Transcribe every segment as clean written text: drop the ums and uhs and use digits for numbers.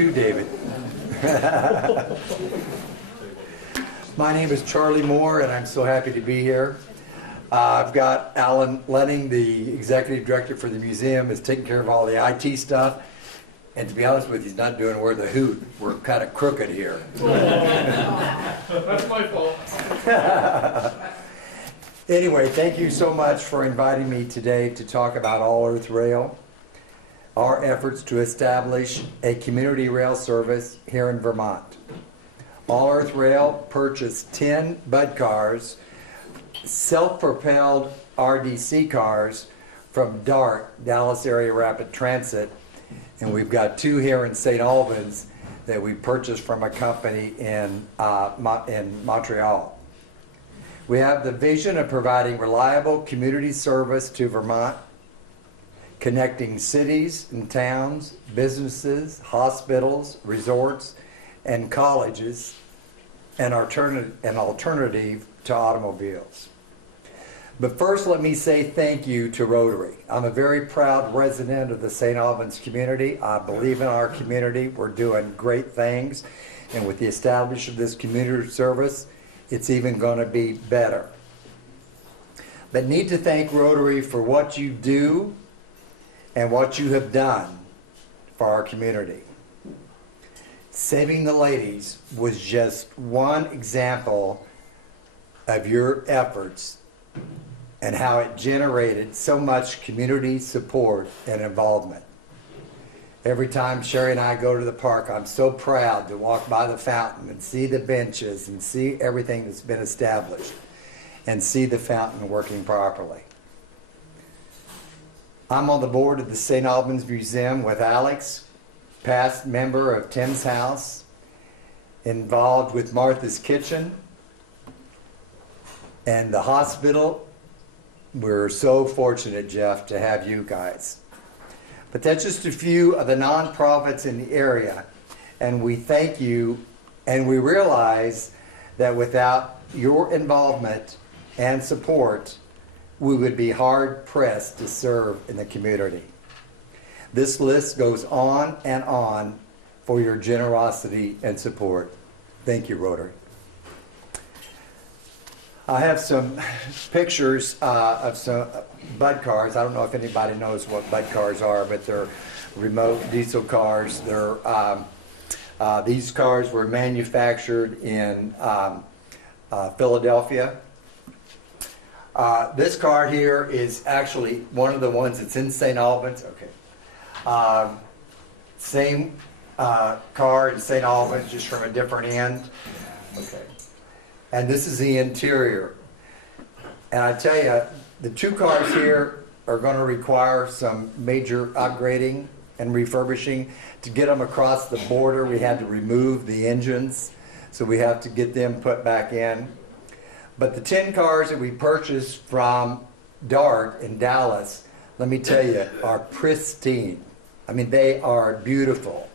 too, David. My name is Charlie Moore, and I'm so happy to be here. I've got Alan Lenning, the executive director for the museum, is taking care of all the IT stuff. And to be honest with you, he's not doing worth a hoot. We're kind of crooked here. That's my fault. Anyway, thank you so much for inviting me today to talk about AllEarth Rail, our efforts to establish a community rail service here in Vermont. AllEarth Rail purchased 10 Bud cars, self-propelled RDC cars from DART, Dallas Area Rapid Transit, and we've got 2 here in St. Albans that we purchased from a company in Montreal. We have the vision of providing reliable community service to Vermont, connecting cities and towns, businesses, hospitals, resorts, and colleges, an alternative to automobiles. But first, let me say thank you to Rotary. I'm a very proud resident of the St. Albans community. I believe in our community. We're doing great things. And with the establishment of this community service, it's even going to be better. But need to thank Rotary for what you do and what you have done for our community. Saving the Ladies was just one example of your efforts and how it generated so much community support and involvement. Every time Sherry and I go to the park, I'm so proud to walk by the fountain and see the benches and see everything that's been established and see the fountain working properly. I'm on the board of the St. Albans Museum with Alex, past member of Tim's House, involved with Martha's Kitchen, and the hospital. We're so fortunate, Jeff, to have you guys. But that's just a few of the nonprofits in the area, and we thank you, and we realize that without your involvement and support, we would be hard pressed to serve in the community. This list goes on and on for your generosity and support. Thank you, Rotary. I have some pictures of some Bud cars. I don't know if anybody knows what Bud cars are, but they're remote diesel cars. They're, these cars were manufactured in Philadelphia. This car here is actually one of the ones that's in St. Albans. Okay. Same car in St. Albans, just from a different end. Okay. And this is the interior. And I tell you, the 2 cars here are going to require some major upgrading and refurbishing. To get them across the border, we had to remove the engines, so we have to get them put back in. But the 10 cars that we purchased from DART in Dallas, let me tell you, are pristine. I mean, they are beautiful.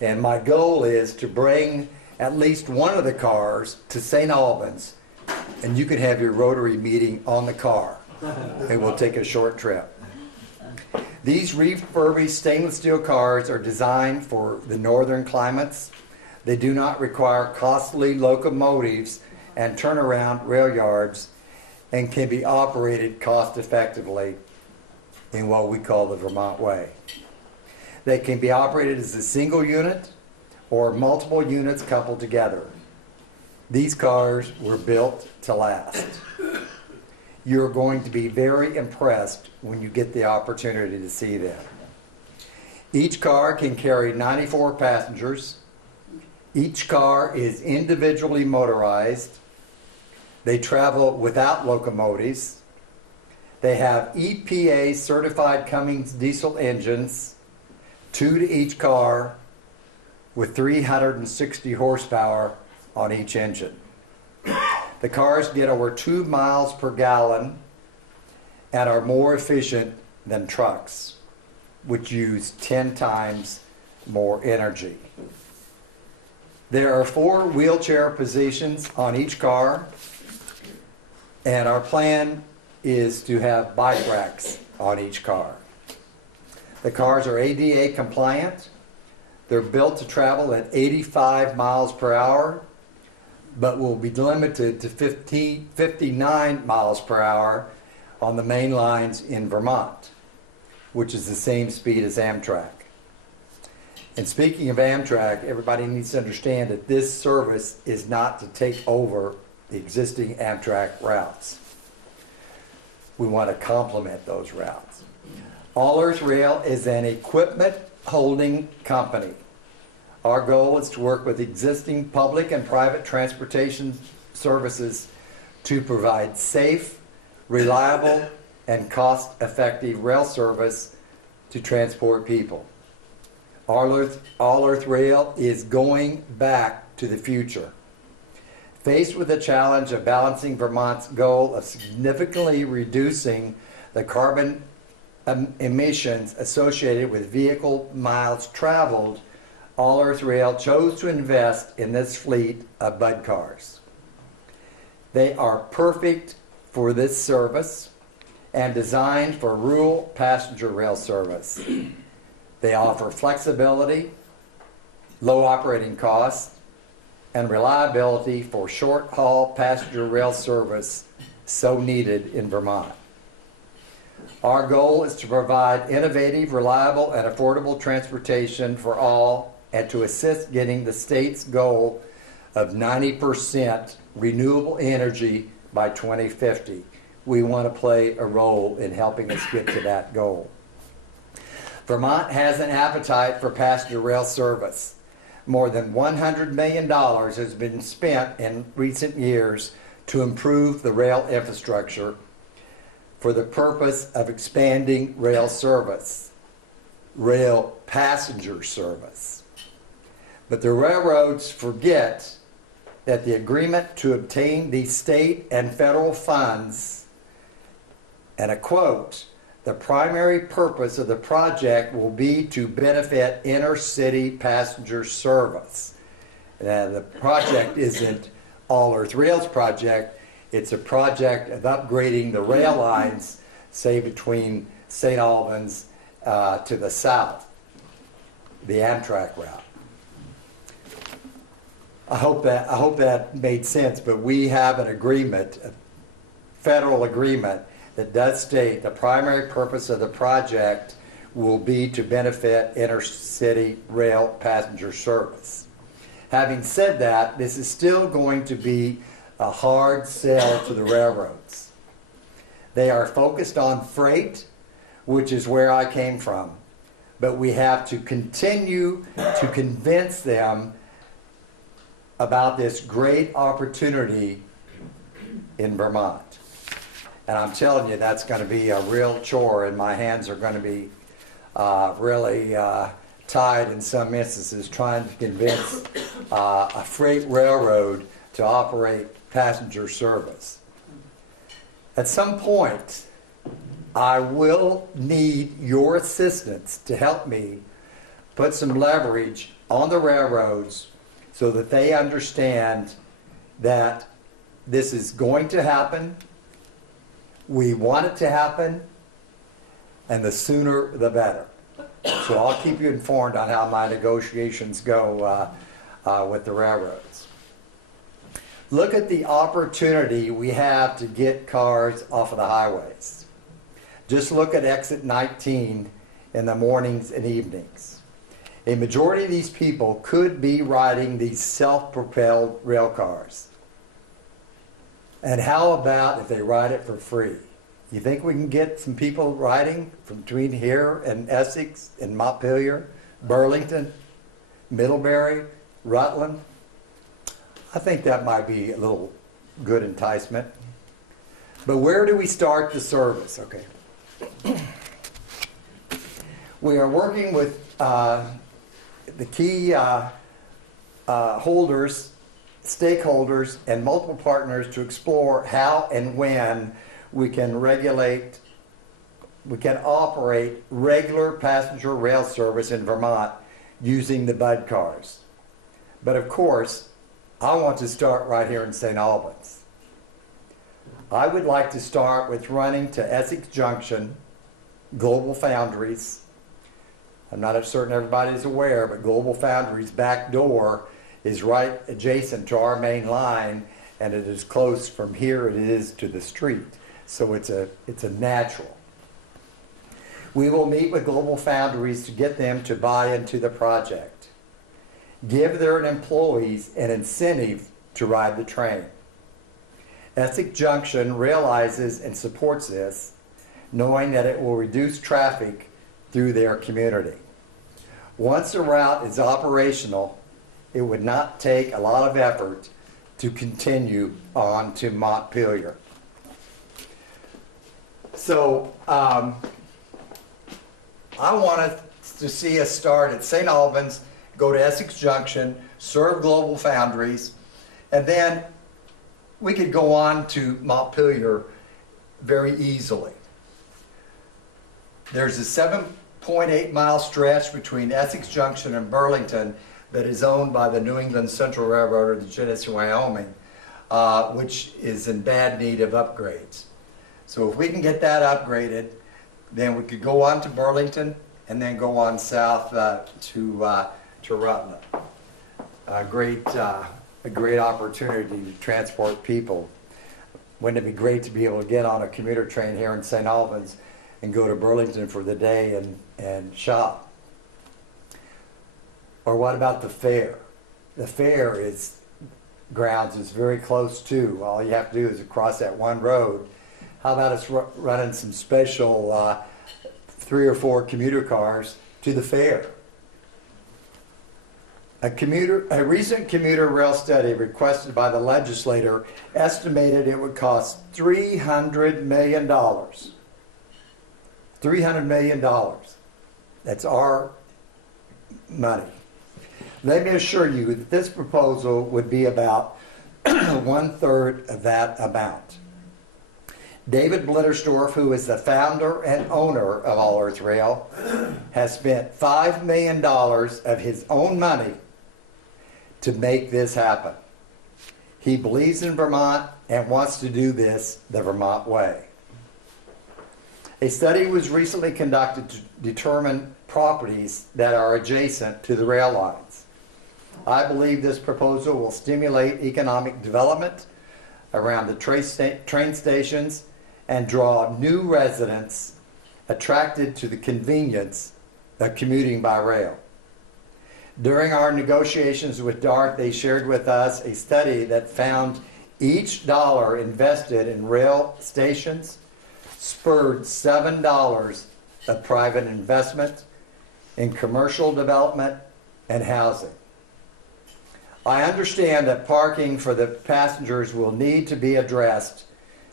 And my goal is to bring at least one of the cars to St. Albans, and you can have your Rotary meeting on the car, and we'll take a short trip. These refurbished stainless steel cars are designed for the northern climates. They do not require costly locomotives and turnaround rail yards, and can be operated cost effectively in what we call the Vermont way. They can be operated as a single unit or multiple units coupled together. These cars were built to last. You're going to be very impressed when you get the opportunity to see them. Each car can carry 94 passengers. Each car is individually motorized. They travel without locomotives. They have EPA certified Cummins diesel engines, 2 to each car, with 360 horsepower on each engine. The cars get over 2 miles per gallon and are more efficient than trucks, which use 10 times more energy. There are 4 wheelchair positions on each car, and our plan is to have bike racks on each car. The cars are ADA compliant. They're built to travel at 85 miles per hour, but will be limited to 59 miles per hour on the main lines in Vermont, which is the same speed as Amtrak. And speaking of Amtrak, everybody needs to understand that this service is not to take over the existing Amtrak routes. We want to complement those routes. AllEarth Rail is an equipment holding company. Our goal is to work with existing public and private transportation services to provide safe, reliable, and cost-effective rail service to transport people. AllEarth Rail is going back to the future. Faced with the challenge of balancing Vermont's goal of significantly reducing the carbon emissions associated with vehicle miles traveled, AllEarth Rail chose to invest in this fleet of Bud cars. They are perfect for this service and designed for rural passenger rail service. They offer flexibility, low operating costs, and reliability for short-haul passenger rail service so needed in Vermont. Our goal is to provide innovative, reliable, and affordable transportation for all and to assist getting the state's goal of 90% renewable energy by 2050. We want to play a role in helping us get to that goal. Vermont has an appetite for passenger rail service. More than $100 million has been spent in recent years to improve the rail infrastructure for the purpose of expanding rail service, rail passenger service. But the railroads forget that the agreement to obtain these state and federal funds, and a quote, the primary purpose of the project will be to benefit inner-city passenger service. Now, the project isn't AllEarth Rail's project, it's a project of upgrading the rail lines, say between St. Albans to the south, the Amtrak route. I hope that made sense, but we have an agreement, a federal agreement, that does state the primary purpose of the project will be to benefit intercity rail passenger service. Having said that, this is still going to be a hard sell to the railroads. They are focused on freight, which is where I came from, but we have to continue to convince them about this great opportunity in Vermont. And I'm telling you, that's going to be a real chore, and my hands are going to be really tied in some instances trying to convince a freight railroad to operate passenger service. At some point, I will need your assistance to help me put some leverage on the railroads so that they understand that this is going to happen. We want it to happen, and the sooner the better. So I'll keep you informed on how my negotiations go with the railroads. Look at the opportunity we have to get cars off of the highways. Just look at exit 19 in the mornings and evenings. A majority of these people could be riding these self-propelled rail cars. And how about if they ride it for free? You think we can get some people riding from between here and Essex and Montpelier, Burlington, Middlebury, Rutland? I think that might be a little good enticement. But where do we start the service? Okay. We are working with the key stakeholders, and multiple partners to explore how and when we can operate regular passenger rail service in Vermont using the Bud cars. But of course, I want to start right here in St. Albans. I would like to start with running to Essex Junction, Global Foundries, I'm not certain everybody's aware, but Global Foundries' back door is right adjacent to our main line, and it is close from here it is to the street. So it's a natural. We will meet with Global Foundries to get them to buy into the project. Give their employees an incentive to ride the train. Essex Junction realizes and supports this, knowing that it will reduce traffic through their community. Once the route is operational, it would not take a lot of effort to continue on to Montpelier. So I wanted to see us start at St. Albans, go to Essex Junction, serve Global Foundries, and then we could go on to Montpelier very easily. There's a 7.8 mile stretch between Essex Junction and Burlington that is owned by the New England Central Railroad, or the Genesee, Wyoming, which is in bad need of upgrades. So if we can get that upgraded, then we could go on to Burlington and then go on south to Rutland. A great opportunity to transport people. Wouldn't it be great to be able to get on a commuter train here in St. Albans and go to Burlington for the day and shop? Or what about the fair? The fair grounds is very close too. All you have to do is cross that one road. How about us running some special 3 or 4 commuter cars to the fair? A recent commuter rail study requested by the legislator estimated it would cost $300 million. $300 million. That's our money. Let me assure you that this proposal would be about 1/3 of that amount. David Blittersdorf, who is the founder and owner of AllEarth Rail, has spent $5 million of his own money to make this happen. He believes in Vermont and wants to do this the Vermont way. A study was recently conducted to determine properties that are adjacent to the rail lines. I believe this proposal will stimulate economic development around the train stations and draw new residents attracted to the convenience of commuting by rail. During our negotiations with DART, they shared with us a study that found each dollar invested in rail stations spurred $7 of private investment in commercial development and housing. I understand that parking for the passengers will need to be addressed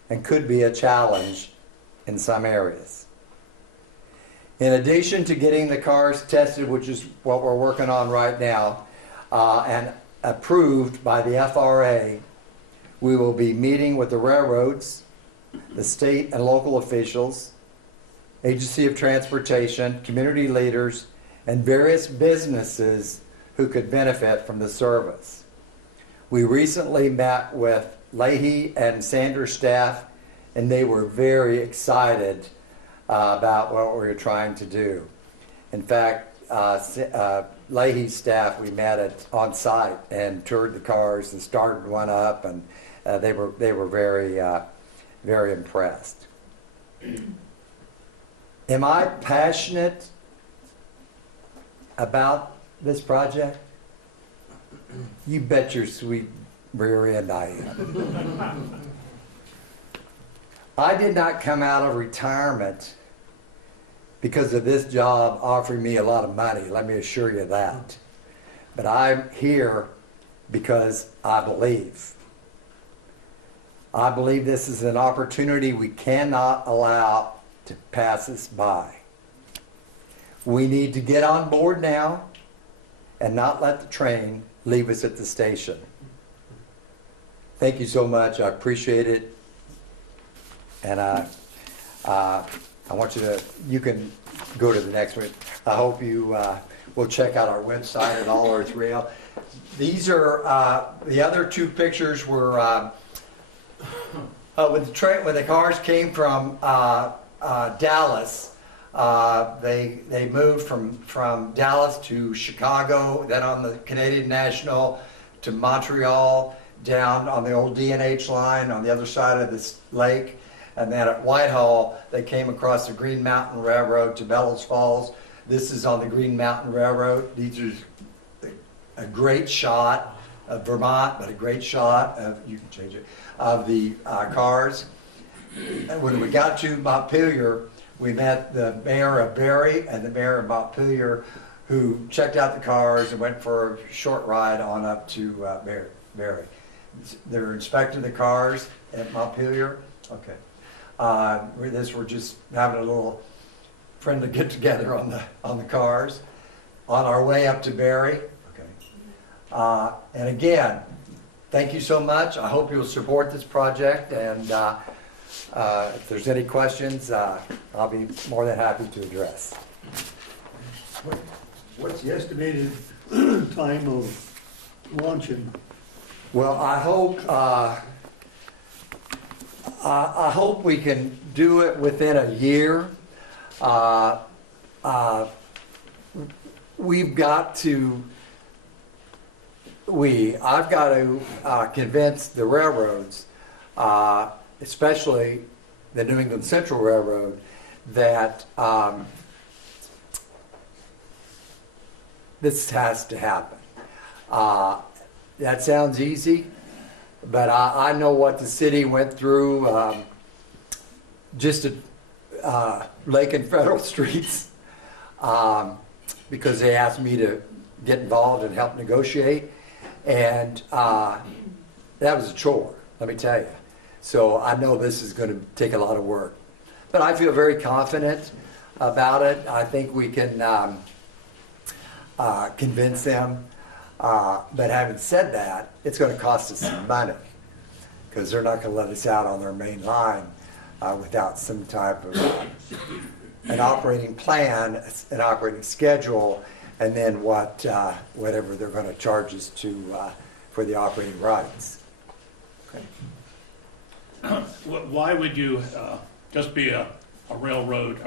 and could be a challenge in some areas. In addition to getting the cars tested, which is what we're working on right now, and approved by the FRA, we will be meeting with the railroads, the state and local officials, Agency of Transportation, community leaders, and various businesses who could benefit from the service. We recently met with Leahy and Sanders' staff, and they were very excited about what we were trying to do. In fact, Leahy's staff, we met on site and toured the cars and started one up, and they were very impressed. Am I passionate about this project? You bet your sweet rear end I am. I did not come out of retirement because of this job offering me a lot of money, let me assure you that. But I'm here because I believe. I believe this is an opportunity we cannot allow to pass us by. We need to get on board now and not let the train leave us at the station. Thank you so much. I appreciate it. And I want you can go to the next one. I hope you will check out our website at AllEarth Rail. These are, the other 2 pictures were when the cars came from Dallas. They moved from Dallas to Chicago, then on the Canadian National to Montreal, down on the old D&H line on the other side of this lake. And then at Whitehall, they came across the Green Mountain Railroad to Bellows Falls. This is on the Green Mountain Railroad. These are a great shot of Vermont, but a great shot of, you can change it, of the cars. And when we got to Montpelier, we met the mayor of Barrie and the mayor of Montpelier, who checked out the cars and went for a short ride on up to Barrie. They're inspecting the cars at Montpelier. Okay. We're just having a little friendly get together on the cars on our way up to Barrie. Okay. And again, thank you so much. I hope you'll support this project, and if there's any questions, I'll be more than happy to address. What's the estimated time of launching? Well, I hope we can do it within a year. I've got to convince the railroads, especially the New England Central Railroad, that this has to happen. That sounds easy, but I know what the city went through just at Lake and Federal Streets because they asked me to get involved and help negotiate, and that was a chore, let me tell you. So I know this is going to take a lot of work, but I feel very confident about it. I think we can convince them. But having said that, it's going to cost us some money because they're not going to let us out on their main line without some type of an operating plan, an operating schedule, and then whatever they're going to charge us for the operating rights. Okay. Why would you just be a railroad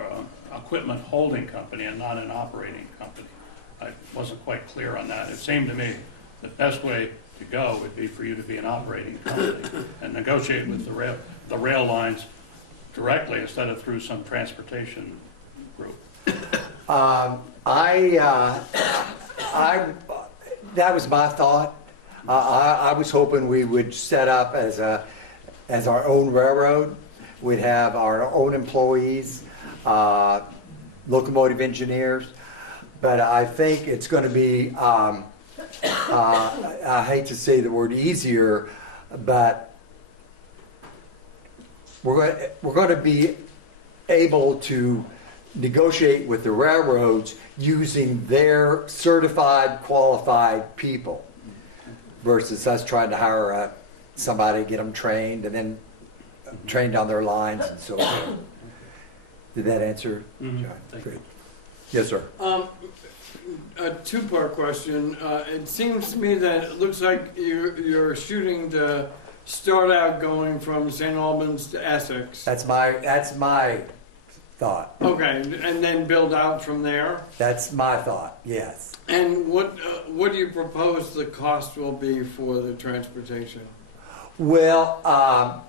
equipment holding company and not an operating company? I wasn't quite clear on that. It seemed to me the best way to go would be for you to be an operating company and negotiate with the rail lines directly instead of through some transportation group. That was my thought. I was hoping we would set up as our own railroad. We'd have our own employees, locomotive engineers. But I think it's going to be, I hate to say the word easier, but we're going to be able to negotiate with the railroads using their certified, qualified people versus us trying to hire somebody, get them trained, and then trained on their lines and so on. Did that answer? Mm-hmm. Thank you. Yes, sir. A two-part question. It seems to me that it looks like you're shooting to start out going from St. Albans to Essex. That's my thought. Okay, and then build out from there. That's my thought. Yes. And what do you propose the cost will be for the transportation? Well,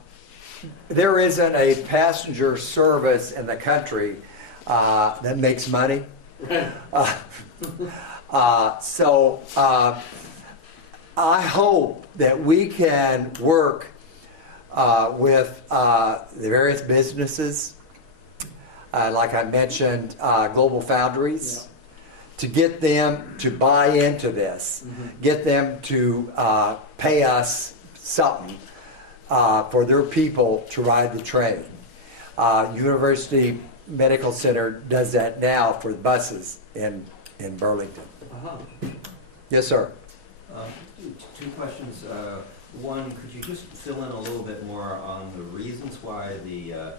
there isn't a passenger service in the country that makes money. So I hope that we can work with the various businesses, like I mentioned, Global Foundries, to get them to buy into this, get them to pay us something for their people to ride the train. University Medical Center does that now for the buses in Burlington. Yes, sir. Two questions. One, could you just fill in a little bit more on the reasons why the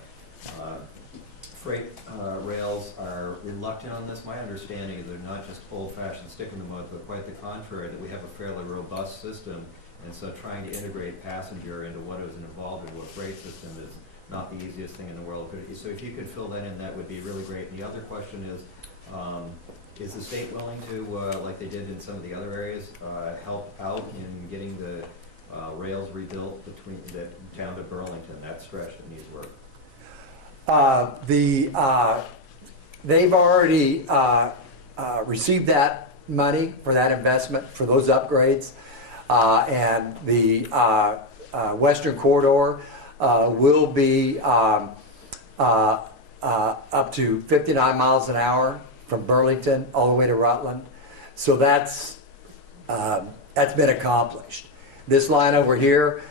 freight rails are reluctant on this? My understanding is they're not just old-fashioned stick in the mud, but quite the contrary, that we have a fairly robust system, and so trying to integrate passenger into what is involved into a freight system is not the easiest thing in the world. So if you could fill that in, that would be really great. And the other question is the state willing to, like they did in some of the other areas, help out in getting the rails rebuilt between the town to Burlington, that stretch that needs work? They've already received that money for that investment, for those upgrades. And the Western Corridor will be up to 59 miles an hour from Burlington all the way to Rutland. So that's been accomplished. This line over here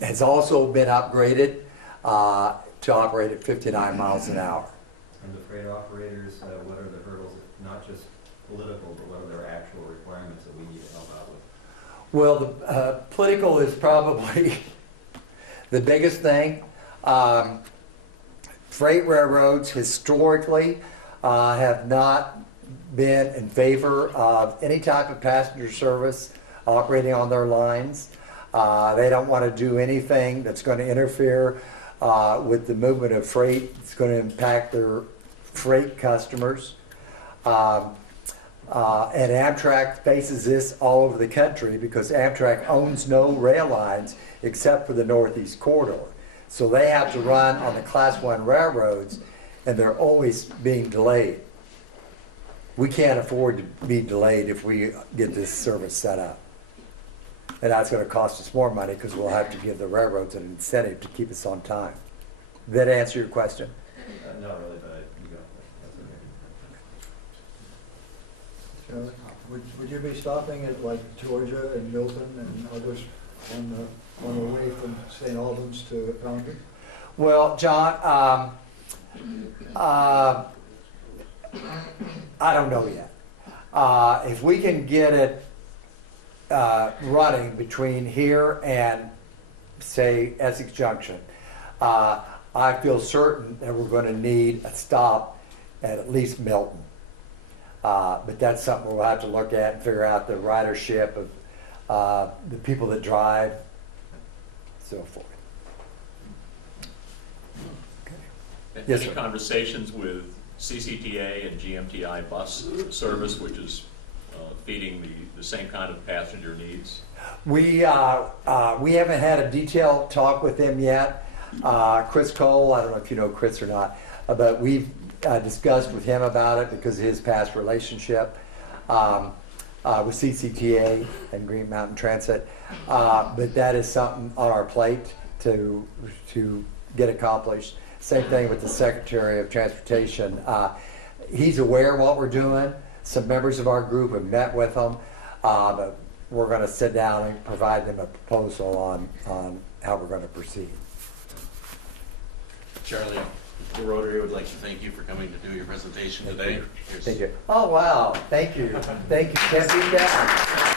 has also been upgraded to operate at 59 miles an hour. And the freight operators, what are the hurdles, not just political, but what are their actual requirements that we need to help out with? Well, the political is probably the biggest thing. Freight railroads historically have not been in favor of any type of passenger service operating on their lines. They don't want to do anything that's going to interfere with the movement of freight. It's going to impact their freight customers. And Amtrak faces this all over the country because Amtrak owns no rail lines except for the Northeast Corridor. So they have to run on the Class 1 railroads, and they're always being delayed. We can't afford to be delayed if we get this service set up. And that's going to cost us more money because we'll have to give the railroads an incentive to keep us on time. Did that answer your question? Not really, but you go. That's okay. Would you be stopping at like Georgia and Milton and others on the way from St. Albans to Concord? Well, John, I don't know yet. If we can get it running between here and, say, Essex Junction, I feel certain that we're going to need a stop at least Milton. But that's something we'll have to look at and figure out the ridership of the people that drive, so forth. Yes, Any sir. conversations with CCTA and GMTI bus service, which is feeding the same kind of passenger needs? We haven't had a detailed talk with them yet. Chris Cole, I don't know if you know Chris or not, but we've discussed with him about it because of his past relationship with CCTA and Green Mountain Transit. But that is something on our plate to get accomplished. Same thing with the Secretary of Transportation. He's aware of what we're doing. Some members of our group have met with him, but we're going to sit down and provide them a proposal on how we're going to proceed. Charlie, the Rotary would like to thank you for coming to do your presentation today. Thank you. Oh, wow. Thank you. Thank you. Can't beat that.